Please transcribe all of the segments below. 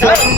I'm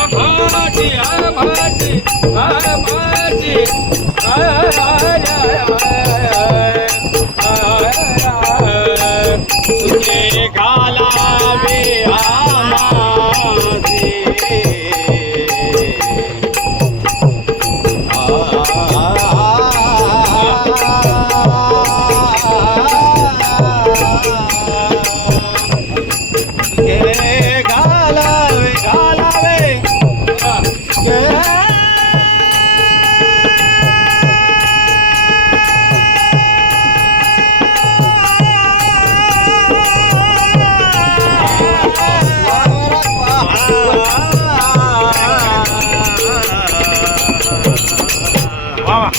आभाजी आभाजी आभाजी Ah